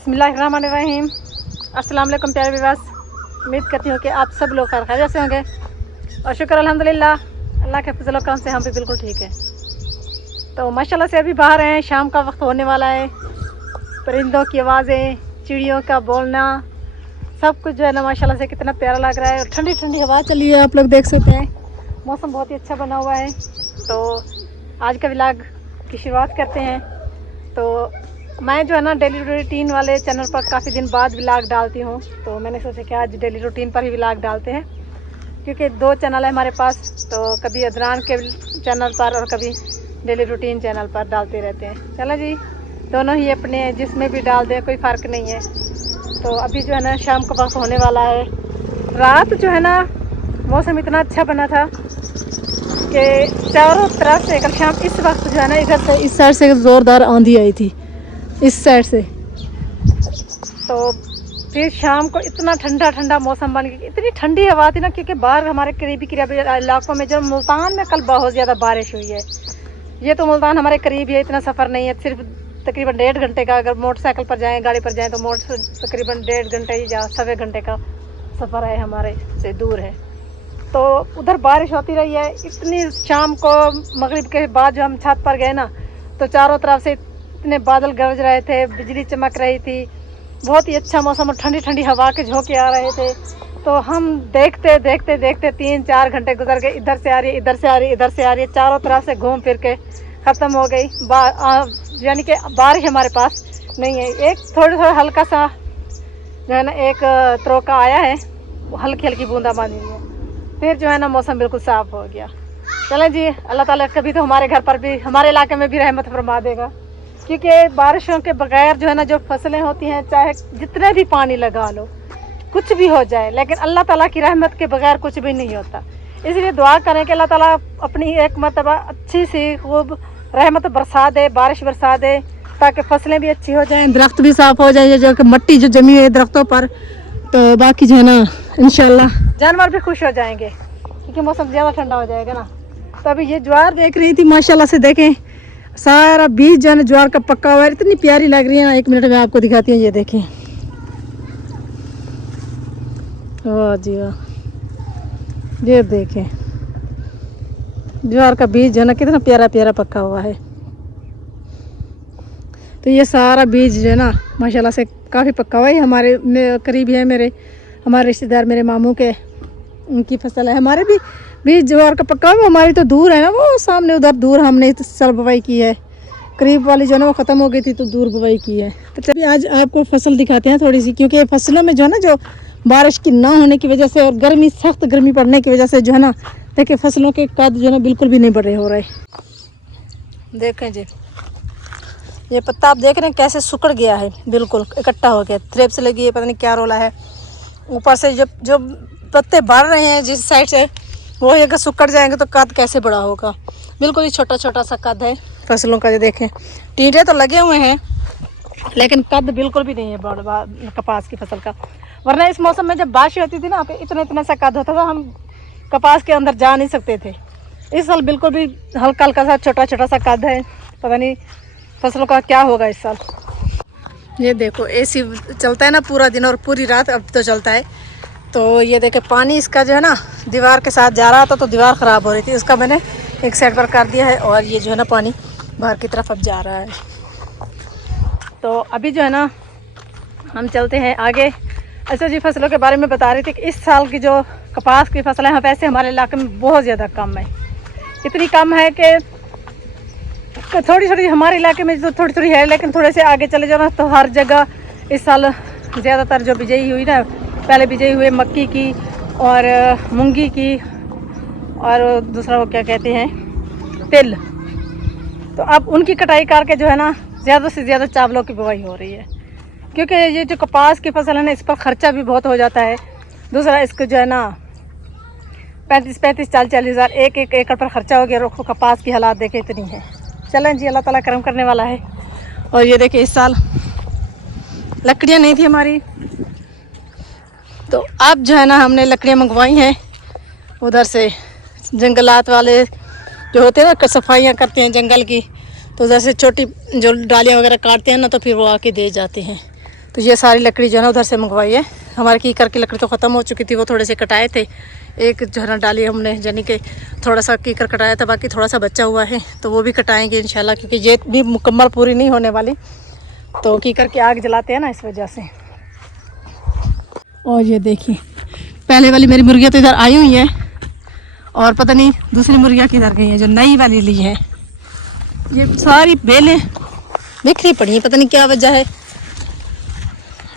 बिस्मिल्लाहिर्रहमानिर्रहीम। अस्सलाम वालेकुम प्यारे विवास। उम्मीद करती हूँ कि आप सब लोग खैरियत से होंगे और शुक्र अल्हम्दुलिल्लाह अल्लाह के फजल करम से हम भी बिल्कुल ठीक है। तो माशाल्लाह से अभी बाहर हैं, शाम का वक्त होने वाला है। परिंदों की आवाज़ें, चिड़ियों का बोलना, सब कुछ जो है ना माशाल्लाह से कितना प्यारा लग रहा है। और ठंडी ठंडी हवा चली है, आप लोग देख सकते हैं। मौसम बहुत ही अच्छा बना हुआ है। तो आज का व्लॉग की शुरुआत करते हैं। तो मैं जो है ना डेली रूटीन वाले चैनल पर काफ़ी दिन बाद व्लॉग डालती हूँ, तो मैंने सोचा कि आज डेली रूटीन पर ही व्लॉग डालते हैं, क्योंकि 2 चैनल है हमारे पास। तो कभी अदनान के चैनल पर और कभी डेली रूटीन चैनल पर डालते रहते हैं। चलो जी, दोनों ही अपने जिसमें भी डाल दें कोई फ़र्क नहीं है। तो अभी जो है ना शाम का वक्त होने वाला है। रात जो है ना मौसम इतना अच्छा बना था कि चारों तरफ से कल शाम इस वक्त जो है ना इधर से इस साइड से ज़ोरदार आंधी आई थी, इस साइड से। तो फिर शाम को इतना ठंडा ठंडा मौसम बन गया, इतनी ठंडी हवा थी ना, क्योंकि बाहर हमारे करीबी इलाकों में जो मुल्तान में कल बहुत ज़्यादा बारिश हुई है। ये तो मुल्तान हमारे करीब ही है, इतना सफ़र नहीं है, सिर्फ तकरीबन 1.5 घंटे का। अगर मोटरसाइकिल पर जाएँ, गाड़ी पर जाएँ तो तकरीबन 1.5 घंटे या सवा घंटे का सफ़र है, हमारे से दूर है। तो उधर बारिश होती रही है इतनी। शाम को मगरिब के बाद जो हम छत पर गए ना, तो चारों तरफ से इतने बादल गरज रहे थे, बिजली चमक रही थी, बहुत ही अच्छा मौसम और ठंडी ठंडी हवा के झोंके आ रहे थे। तो हम देखते देखते देखते 3-4 घंटे गुजर गए। इधर से आ रही है, इधर से आ रही है, इधर से आ रही है, चारों तरफ से घूम फिर के ख़त्म हो गई। यानी कि बारिश हमारे पास नहीं है। एक थोड़ा हल्का सा जो है ना एक तरोका आया है, हल्की हल्की बूंदाबांदी है, फिर जो है ना मौसम बिल्कुल साफ़ हो गया। चलें जी, अल्लाह ताला कभी तो हमारे घर पर भी, हमारे इलाके में भी रहमत फरमा देगा, क्योंकि बारिशों के बगैर जो है ना जो फसलें होती हैं, चाहे जितने भी पानी लगा लो, कुछ भी हो जाए, लेकिन अल्लाह ताला की रहमत के बगैर कुछ भी नहीं होता। इसलिए दुआ करें कि अल्लाह ताला अपनी एक मरतबा अच्छी सी खूब रहमत बरसा दे, बारिश बरसा दे, ताकि फसलें भी अच्छी हो जाएं, दरख्त भी साफ़ हो जाए, जो कि मिट्टी जो जमी हुई है दरख्तों पर। तो बाकी जो है ना इंशाल्लाह जानवर भी खुश हो जाएंगे, क्योंकि मौसम ज़्यादा ठंडा हो जाएगा ना। तो अभी ये ज्वार देख रही थी, माशाल्लाह से देखें सारा बीज जो है ना ज्वार का पक्का हुआ है, इतनी प्यारी लग रही है ना। 1 मिनट में आपको दिखाती हूँ, ये देखें, वाह जी वाह, ये देखें ज्वार का बीज जो है ना कितना प्यारा प्यारा पक्का हुआ है। तो ये सारा बीज जो है ना माशाल्लाह से काफ़ी पक्का हुआ है। हमारे करीब है, हमारे रिश्तेदार, मेरे मामू के, उनकी फसल है। हमारे भी बीज ज्वार का पक्का हुआ, हमारी तो दूर है ना, वो सामने उधर दूर हमने इस साल बुवाई की है। करीब वाली जो है ना वो ख़त्म हो गई थी, तो दूर बुवाई की है। तो चलिए आज आपको फसल दिखाते हैं थोड़ी सी, क्योंकि फसलों में जो है ना जो बारिश की ना होने की वजह से और गर्मी, सख्त गर्मी पड़ने की वजह से जो है ना, देखिए फसलों के कद जो है ना बिल्कुल भी नहीं बड़े हो रहे। देखें जी, ये पत्ता आप देख रहे हैं कैसे सुकड़ गया है, बिल्कुल इकट्ठा हो गया, थ्रिप्स लगी है, पता नहीं क्या रोला है। ऊपर से जब जो पत्ते बढ़ रहे हैं जिस साइड से, वो अगर सुकड़ जाएंगे तो कद कैसे बड़ा होगा। बिल्कुल ही छोटा छोटा सा कद है फसलों का। जो देखें टीडे तो लगे हुए हैं, लेकिन कद बिल्कुल भी नहीं है बड़ा कपास की फसल का। वरना इस मौसम में जब बारिश होती थी ना, तो इतना इतना सा कद होता था, हम कपास के अंदर जा नहीं सकते थे। इस साल बिल्कुल भी हल्का हल्का सा छोटा छोटा सा कद है, पता नहीं फसलों का क्या होगा इस साल। ये देखो एसी चलता है ना पूरा दिन और पूरी रात, अब तो चलता है। तो ये देखे पानी इसका जो है ना दीवार के साथ जा रहा था, तो दीवार ख़राब हो रही थी, इसका मैंने एक साइड पर कर दिया है, और ये जो है ना पानी बाहर की तरफ अब जा रहा है। तो अभी जो है ना हम चलते हैं आगे। अच्छा जी, फसलों के बारे में बता रही थी कि इस साल की जो कपास की फसल है, वैसे हमारे इलाके में बहुत ज़्यादा कम है। इतनी कम है कि थोड़ी थोड़ी हमारे इलाके में तो थोड़ी थोड़ी है, लेकिन थोड़े से आगे चले जाओ ना तो हर जगह इस साल ज़्यादातर जो बिजाई हुई ना, पहले बिजाई हुए मक्की की और मूंगी की, और दूसरा वो क्या कहते हैं तिल, तो अब उनकी कटाई करके जो है ना ज़्यादा से ज़्यादा चावलों की बुवाई हो रही है। क्योंकि ये जो कपास की फसल है ना, इस पर ख़र्चा भी बहुत हो जाता है। दूसरा इसको जो है ना 35-40 हज़ार एक एकड़ पर ख़र्चा हो गया। रोको कपास की हालात देखे इतनी है। चलें जी, अल्लाह ताला करम करने वाला है। और ये देखिए इस साल लकड़ियाँ नहीं थी हमारी, तो अब जो है ना हमने लकड़ियाँ मंगवाई हैं उधर से, जंगलात वाले जो होते हैं ना सफाइयाँ करते हैं जंगल की, तो उधर से छोटी जो डालियाँ वगैरह काटते हैं ना, तो फिर वो आके दे जाते हैं। तो ये सारी लकड़ी जो है ना उधर से मंगवाई है। हमारे कीकर की लकड़ी तो ख़त्म हो चुकी थी, वो थोड़े से कटाए थे। एक जो है ना डाली हमने यानी कि थोड़ा सा कीकर कटाया था, बाकी थोड़ा सा बचा हुआ है, तो वो भी कटाएंगे इंशाल्लाह, क्योंकि ये भी मुकम्मल पूरी नहीं होने वाली। तो कीकर की आग जलाते हैं ना, इस वजह से। और ये देखिए पहले वाली मेरी मुर्गियाँ तो इधर आई हुई हैं, और पता नहीं दूसरी मुर्गियाँ किधर गई हैं जो नई वाली ली है। ये सारी बेलें बिखरी पड़ी हैं, पता नहीं क्या वजह है,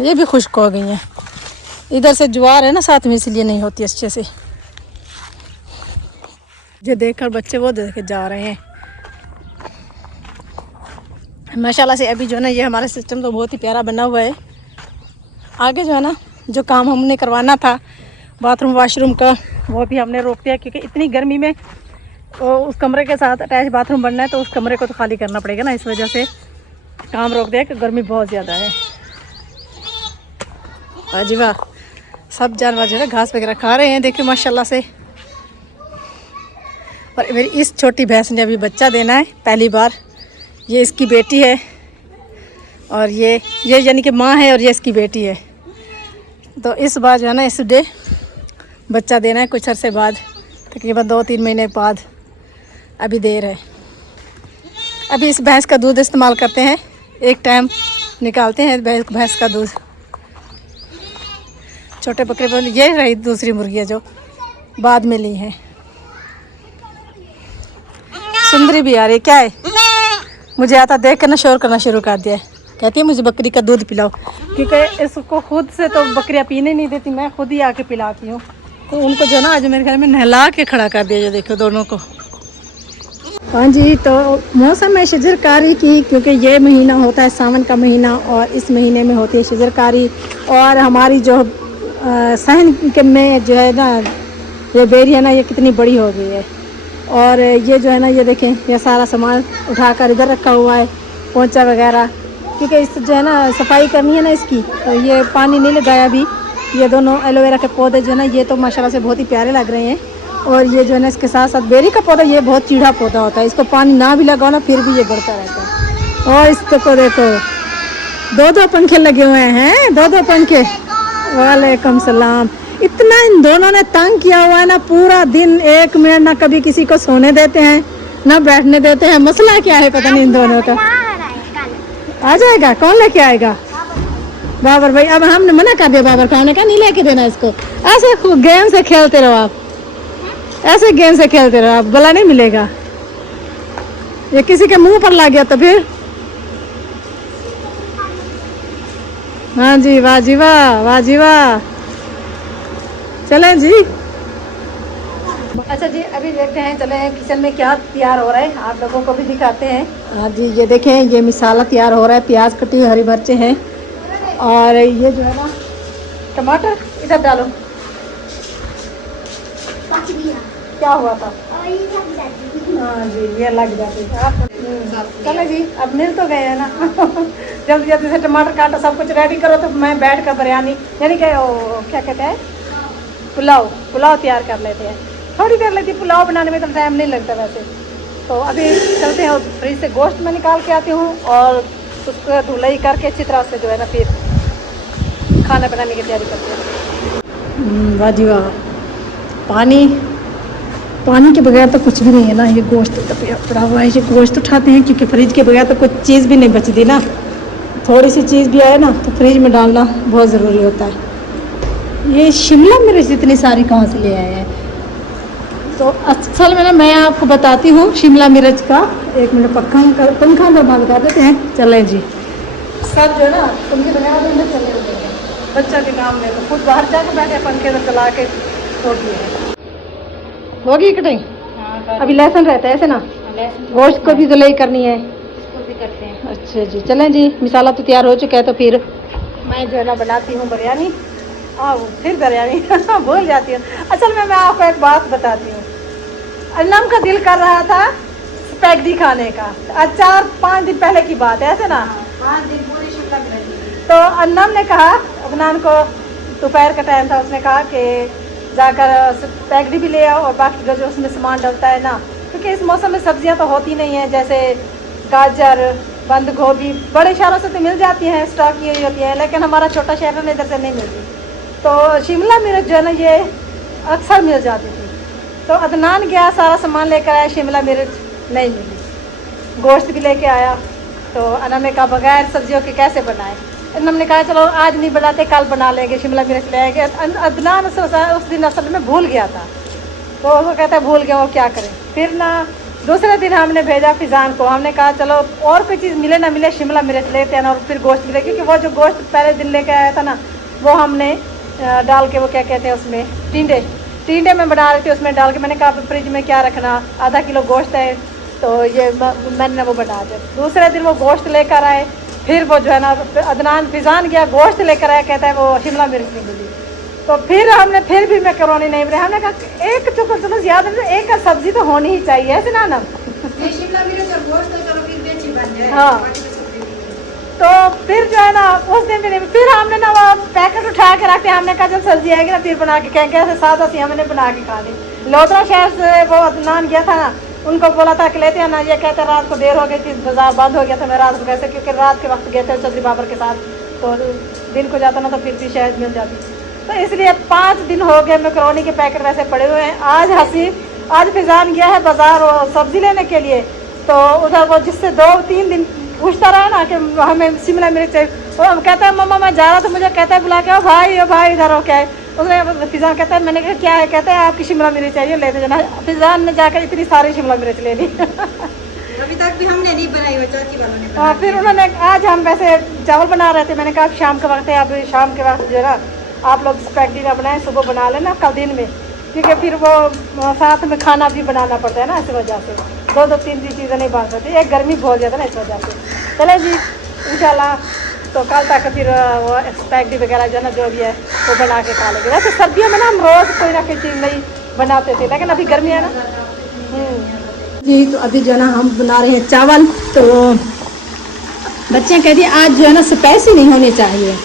ये भी खुश्क हो गई हैं। इधर से ज्वार है ना साथ में, इसलिए नहीं होती अच्छे से। जो देखकर बच्चे वो देखे जा रहे हैं माशाल्लाह से। अभी जो है ना ये हमारा सिस्टम तो बहुत ही प्यारा बना हुआ है। आगे जो है ना जो काम हमने करवाना था बाथरूम वाशरूम का, वो भी हमने रोक दिया, क्योंकि इतनी गर्मी में उस कमरे के साथ अटैच बाथरूम बनना है, तो उस कमरे को तो खाली करना पड़ेगा ना, इस वजह से काम रोक दिया कि गर्मी बहुत ज़्यादा है। जी वाह, सब जानवर जो है घास वगैरह खा रहे हैं, देखिए माशाल्लाह से। और मेरी इस छोटी भैंस ने अभी बच्चा देना है पहली बार। ये इसकी बेटी है, और ये यानी कि माँ है, और ये इसकी बेटी है। तो इस बार जो है ना इस डे बच्चा देना है कुछ अरसे बाद, तकरीबन 2-3 महीने बाद, अभी देर है। अभी इस भैंस का दूध इस्तेमाल करते हैं, एक टाइम निकालते हैं भैंस का दूध। छोटे बकरे पर ये रही दूसरी मुर्गियाँ जो बाद में ली हैं। सुंदरी भी आ रही है, क्या है? मुझे आता देख कर ना शोर करना शुरू कर दिया है, कहती है मुझे बकरी का दूध पिलाओ, क्योंकि इसको खुद से तो बकरियाँ पीने नहीं देती, मैं खुद ही आके पिलाती हूँ। तो उनको जो ना आज मेरे घर में नहला के खड़ा कर दिया, जो देखो दोनों को। हाँ जी, तो मौसम है शजरकारी की, क्योंकि ये महीना होता है सावन का महीना, और इस महीने में होती है शजरकारी। और हमारी जो सहन के में जो है ना ये बेरी है ना, ये कितनी बड़ी हो गई है। और ये जो है ना ये देखें, ये सारा सामान उठाकर इधर रखा हुआ है, पोंछा वगैरह, क्योंकि इस जो है ना सफाई करनी है ना इसकी। तो ये पानी नहीं लगाया अभी। ये दोनों एलोवेरा के पौधे जो है ना ये तो माशाल्लाह से बहुत ही प्यारे लग रहे हैं। और ये जो है ना इसके साथ साथ बेरी का पौधा, ये बहुत चीढ़ा पौधा होता है, इसको पानी ना भी लगाओ ना फिर भी ये बढ़ता रहता है। और इसको देखो 2-2 पंखे लगे हुए हैं, 2-2 पंखे। वालेकुम सलाम। इतना इन दोनों ने तंग किया हुआ है ना, पूरा दिन 1 मिनट ना कभी किसी को सोने देते हैं ना बैठने देते हैं। मसला क्या है पता नहीं इन दोनों का। आ जाएगा, कौन लेके आएगा? बाबर भाई। अब हमने मना कर दिया बाबर खाने का, नहीं लेके देना इसको। ऐसे गेम से खेलते रहो आप, ऐसे गेम से खेलते रहो आप, भला नहीं मिलेगा। ये किसी के मुंह पर लग गया तो फिर। हाँ जी, वाह जी वाह, वाह जी वाह। चलें जी। अच्छा जी, अभी देखते हैं, चलें किचन में क्या तैयार हो रहा है, आप लोगों को भी दिखाते हैं। हाँ जी, ये देखें, ये मिसाला तैयार हो रहा है, प्याज कटी, हरी मिर्चें हैं, और ये जो है ना टमाटर इधर डालो। क्या हुआ था? हाँ जी, ये लग जाती है आप। चलो जी, अब मिल तो गए हैं ना। जल्दी जल्दी से टमाटर काटो, सब कुछ रेडी करो, तो मैं बैठ कर बिरयानी यानी कि क्या कहते हैं पुलाव तैयार कर लेते हैं। थोड़ी देर लगती पुलाव बनाने में, तो टाइम नहीं लगता वैसे। तो अभी चलते हैं और फ्रिज से गोश्त में निकाल के आती हूँ, और उसको धुलाई करके अच्छी तरह से जो है ना फिर खाना बनाने की तैयारी करते हैं। वाह जी वाह। पानी के बगैर तो कुछ भी नहीं है ना। ये गोश्त तो पड़ा हुआ है, ये गोश्त उठाते हैं, क्योंकि फ्रिज के बगैर तो कुछ चीज़ भी नहीं बचती ना। थोड़ी सी चीज़ भी आए ना तो फ्रिज में डालना बहुत ज़रूरी होता है। ये शिमला मिर्च इतनी सारी कहाँ से ले आए हैं? तो असल में ना मैं आपको बताती हूँ शिमला मिर्च का। 1 मिनट पंखा तो बंद कर देते हैं। चलें जी, सब जो है ना पंखे लगा देंगे, चले होते हैं बच्चा के काम में, तो खुद बाहर जाकर बैठे पंखे तो चला के छोड़ दिए। होगी कटिंग? अभी लहसुन रहता है ऐसे ना, गोश्त को भी धुलाई करनी है, इसको भी करते हैं। अच्छा जी, चलें जी, मिसाला तो तैयार हो चुका है, तो फिर मैं जो है ना बनाती हूँ बिरयानी। फिर बिरयानी भूल जाती हूँ। असल में मैं आपको एक बात बताती हूँ, अन्नम का दिल कर रहा था स्पैगेटी खाने का, 4-5 दिन पहले की बात है ऐसे ना। 5 दिन पूरी शिमला मिर्च। तो अन्नम ने कहा, अफनान को दोपहर का टाइम था, उसने कहा कि जाकर स्पैगेटी भी ले आओ, और बाकी का जो उसमें सामान डलता है ना, क्योंकि इस मौसम में सब्जियां तो होती नहीं हैं, जैसे गाजर, बंद गोभी बड़े शहरों से तो मिल जाती हैं, स्टॉक की हुई होती है, लेकिन हमारा छोटा शहर है ना, इधर से नहीं मिलती। तो शिमला मिर्च जो है ना ये अक्सर मिल जाती थी। तो अदनान गया, सारा सामान लेकर आया, शिमला मिर्च नहीं मिली। गोश्त भी लेके आया। तो अनम ने कहा बगैर सब्जियों के कैसे बनाए। हमने कहा चलो आज नहीं बनाते, कल बना लेंगे, शिमला मिर्च ले आएंगे। अदनान उस दिन असल में भूल गया था, तो वो कहता है भूल गया, वो क्या करें। फिर ना दूसरे दिन हमने भेजा फिजान को, हमने कहा चलो और कोई चीज़ मिले ना मिले शिमला मिर्च लेते हैं ना, और फिर गोश्त मिले, क्योंकि वो जो गोश्त पहले दिन लेके आया था ना, वो हमने डाल के, वो क्या कहते हैं उसमें, टींडे में बना रही थी, उसमें डाल के। मैंने कहा फ्रिज में क्या रखना, आधा किलो गोश्त है, तो ये मैंने वो बना दिया। दूसरे दिन वो गोश्त लेकर आए, फिर वो जो है ना अदनान फिजान गया, गोश्त लेकर आया, कहता है वो शिमला मिर्च नहीं मिली। तो फिर हमने फिर भी मैकरोनी नहीं बनाई। हमने कहा एक चलो याद है, एक का सब्जी तो होनी ही चाहिए, ऐसे ना शिमला मिर्च और गोश्त तो चलो फिर भी अच्छी बन जाए। हाँ, तो फिर जो है ना उस दिन भी नहीं, फिर हमने ना वो पैकेट उठा के रखते, हमने कहा जब सब्जी आएगी ना फिर बना के कहेंगे, ऐसे सादा सी हमने बना के खा ली। लोधरा शहर से वो अदनान गया था ना, उनको बोला था कि लेते हैं ना, ये कहते रात को देर हो गई थी, बाजार बंद हो गया था। मैं रात को कैसे, क्योंकि रात के वक्त गए थे चौधरी बाबर के साथ, तो दिन को जाता ना तो फिर भी शायद मिल जाती। तो इसलिए 5 दिन हो गए मैकरोनी के पैकेट वैसे पड़े हुए हैं। आज फिजान गया है बाजार सब्जी लेने के लिए, तो उधर वो जिससे 2-3 दिन पूछता रहा ना कि हमें शिमला मिर्च चाहिए, वो कहता है मम्मा मैं जा रहा था, मुझे कहता है बुला के, ओ भाई इधर हो, क्या है। उसने फिजान कहता है, मैंने कहा क्या है, कहता है आपकी शिमला मिर्च चाहिए, लेते जाना। फिजान ने जाकर इतनी सारी शिमला मिर्च ले ली। अभी तक भी हमने नहीं बनाई, वो चाची वालों ने बनाई। फिर उन्होंने, आज हम वैसे चावल बना रहे थे, मैंने कहा शाम के वक्त है, अब शाम के वक्त जो है ना आप लोग स्पैगेटी ना बनाएं, सुबह बना लेना कल दिन में, क्योंकि फिर वो साथ में खाना भी बनाना पड़ता है ना, इस वजह से 2-3 चीज़ें नहीं बन सकती, एक गर्मी बहुत ज़्यादा ना, इस वजह से। चले जी इंशाल्लाह, तो कल तक फिर वो स्पैगेटी वगैरह जो है ना जो भी है वो बना के खा लेंगे। वैसे सर्दियों में ना हम रोज़ कोई ना कोई चीज़ नहीं बनाते थे, लेकिन अभी गर्मी है ना। जी, तो अभी जो है ना हम बना रहे हैं चावल। तो बच्चे कह दिए आज जो है ना स्पाइसी नहीं होनी चाहिए,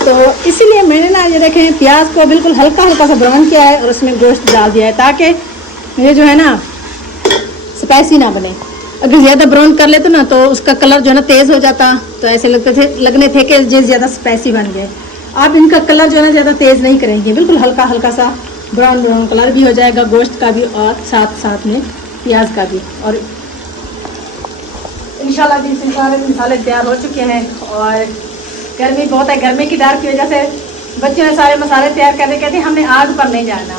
तो इसीलिए मैंने ना ये देखें प्याज को बिल्कुल हल्का हल्का सा ब्राउन किया है और उसमें गोश्त डाल दिया है, ताकि ये जो है ना स्पाइसी ना बने। अगर ज़्यादा ब्राउन कर लेते ना तो उसका कलर जो है ना तेज़ हो जाता, तो ऐसे लगने थे कि ये ज़्यादा स्पाइसी बन गए। आप इनका कलर जो है ना ज़्यादा तेज़ नहीं करेंगे, बिल्कुल हल्का हल्का सा ब्राउन कलर भी हो जाएगा गोश्त का भी और साथ में प्याज का भी। और इंशाल्लाह भी सारे मसाले तैयार हो चुके हैं। और गर्मी बहुत है, गर्मी की डर की वजह से बच्चों ने सारे मसाले तैयार करने, कहते हमने आग पर नहीं जाना।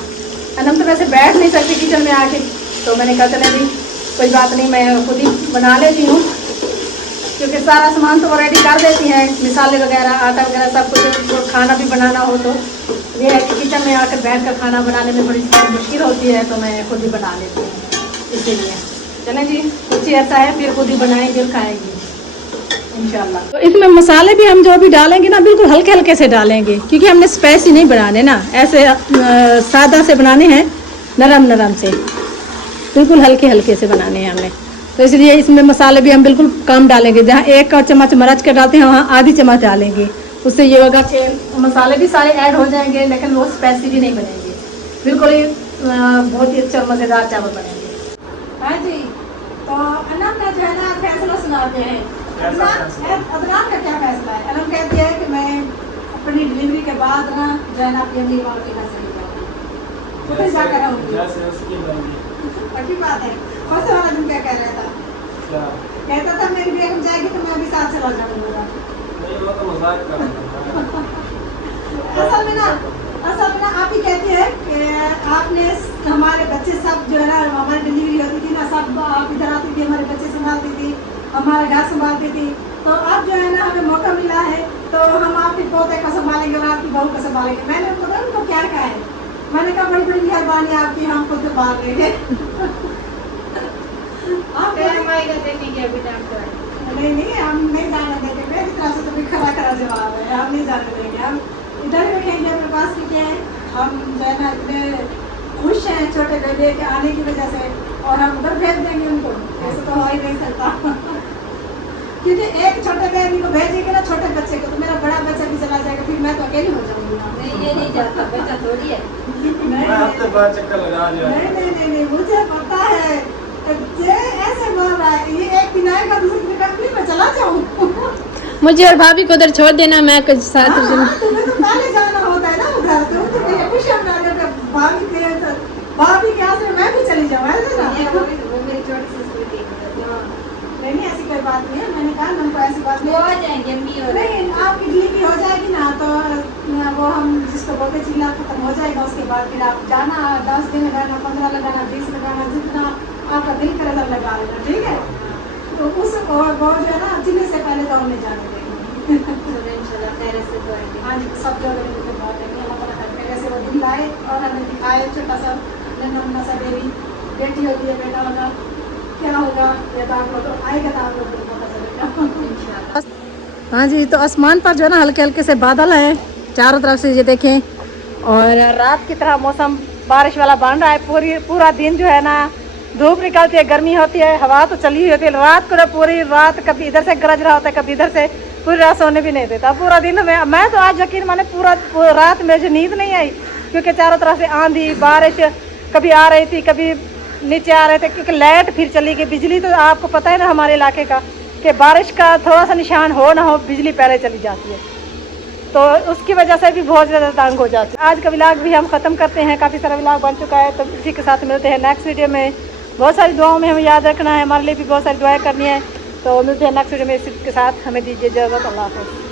हम तो वैसे बैठ नहीं सकते किचन में आके, तो मैंने कहा चले भी कोई बात नहीं, मैं खुद ही बना लेती हूँ, क्योंकि सारा सामान तो वो रेडी कर देती हैं, मिसाले वगैरह, आटा वगैरह सब कुछ। खाना भी बनाना हो तो ये है कि किचन में आकर बैठ कर खाना बनाने में बड़ी मुश्किल होती है, तो मैं खुद ही बना लेती हूँ। इसीलिए चलें जी, कुछ ही ऐसा है, फिर खुद ही बनाएंगे और खाएंगे इंशाल्लाह। तो इसमें मसाले भी हम जो भी डालेंगे ना बिल्कुल हल्के हल्के से डालेंगे, क्योंकि हमने स्पाइसी नहीं बनाने ना, ऐसे सादा से बनाने हैं, नरम से, बिल्कुल हल्के हल्के से बनाने हैं हमने। तो इसलिए इसमें मसाले भी हम बिल्कुल कम डालेंगे, जहाँ 1 चम्मच मिर्च के डालते हैं वहाँ आधी चम्मच डालेंगे। उससे ये होगा कि मसाले भी सारे ऐड हो जाएंगे, लेकिन वो स्पाइसी भी नहीं बनेंगे, बिल्कुल ही बहुत ही अच्छा मज़ेदार चावल बनेंगे। हाँ जी, तो अनम ने जो है ना फैसला सुनाते हैं। अदनान का क्या फैसला है? अनम कहती है कि मैं अपनी डिलीवरी के बाद ना जो है ना अपनी अम्मी वालों के घर चली जाऊँगी, तो फिर क्या कराऊँगी? अच्छी बात है। फर्स्ट वाला दिन क्या कह रहा था? कहता था मेरी बेगम जाएगी तो मैं अभी साथ चला जाऊँगा। असल में ना आप ही कहते हैं कि आपने हमारे बच्चे सब जो है ना, हमारी डिलीवरी होती थी ना, सब आप इधर आती थी, हमारे बच्चे संभालती थी, हमारा घर संभालती थी। तो अब जो है ना हमें मौका मिला है, तो हम आपके पोते को संभालेंगे और आपकी बहू को संभालेंगे। मैंने उनको कहा उनको क्या कहा है, मैंने कहा बड़ी बड़ी मेहरबानी आपकी, हम खुद संभाल लेंगे। नहीं, हम नहीं जाने देंगे, मेरी तरफ से तो भी खरा जवाब है, हम नहीं जाने देंगे। हम इधर रखेंगे अपने पास, क्योंकि हम जो है ना इतने खुश हैं छोटे बेबे के आने की वजह से, और हम उधर भेज देंगे उनको, ऐसे तो हो ही नहीं सकता। क्योंकि एक छोटे बेबी को भेजेंगे ना, छोटे बच्चे को, तो मेरा बड़ा बच्चा भी चला जाएगा, फिर मैं तो अकेली हो जाऊंगी ना। नहीं जाता, बच्चा थोड़ी है। नहीं, मुझे पता है, ऐसे बोल रहा है, ये एक दिन आएगा दूसरे दिन नहीं मुझे और भाभी को उधर छोड़ देना, मैं कुछ साथ तुम्हें तो पहले जाना होता है ना उधर, तो ये खुश भाभी के यहाँ से मैं भी चली जाऊँ, ऐसा ना? वो मेरी छोटी संस्कृति है। नहीं ऐसी कोई बात नहीं है, मैंने कहा हमको ऐसी बात वो आ जाएंगे अम्मी और नहीं। आपकी डिलीवरी हो जाएगी ना तो वो हम जिसको बोलते जिला खत्म हो जाएगा, उसके बाद फिर आप जाना 10 दिन लगाना, 15 लगाना, 20 लगाना, जितना आपका दिल करे लगा लेना, ठीक है? तो उस वो जो है ना जिले से पहले तो हमें जाने देंगे। इंशाल्लाह खैर से तो आएंगे। हाँ जी, सब जगह तो बहुत है, पहले से वो दिन लाए और हमें दिखाए छोटा सा नन्ना सा बेबी, बेटी होती है, बेटा होगा, क्या होगा ये तो आप लोग तो आएगा तो आप लोग को पता चलेगा। हाँ जी, तो आसमान पर जो है ना हल्के हल्के से बादल हैं चारों तरफ से, ये देखें, और रात की तरह मौसम बारिश वाला बन रहा है। पूरा दिन जो है ना धूप निकलती है, गर्मी होती है, हवा तो चली हुई होती है, रात को पूरी रात कभी इधर से गरज रहा होता है, कभी इधर से, पूरी रात सोने भी नहीं देता पूरा दिन में। मैं तो आज यकीन माने पूरा रात में जो नींद नहीं आई, क्योंकि चारों तरफ से आंधी बारिश कभी आ रही थी, कभी नीचे आ रहे थे, क्योंकि लाइट फिर चली गई। बिजली तो आपको पता है ना हमारे इलाके का, कि बारिश का थोड़ा सा निशान हो ना हो बिजली पहले चली जाती है, तो उसकी वजह से भी बहुत ज़्यादा तंग हो जाती है। आज का व्लॉग भी हम ख़त्म करते हैं, काफ़ी सारा व्लॉग बन चुका है, तो इसी के साथ मिलते हैं नेक्स्ट वीडियो में। बहुत सारी दुआओं में हमें याद रखना है, हमारे लिए भी बहुत सारी दुआएं करनी है, तो मिलते हैं नेक्स्ट वीडियो में। इसी के साथ हमें दीजिए इजाज़त, अल्लाह हाफ़िज़।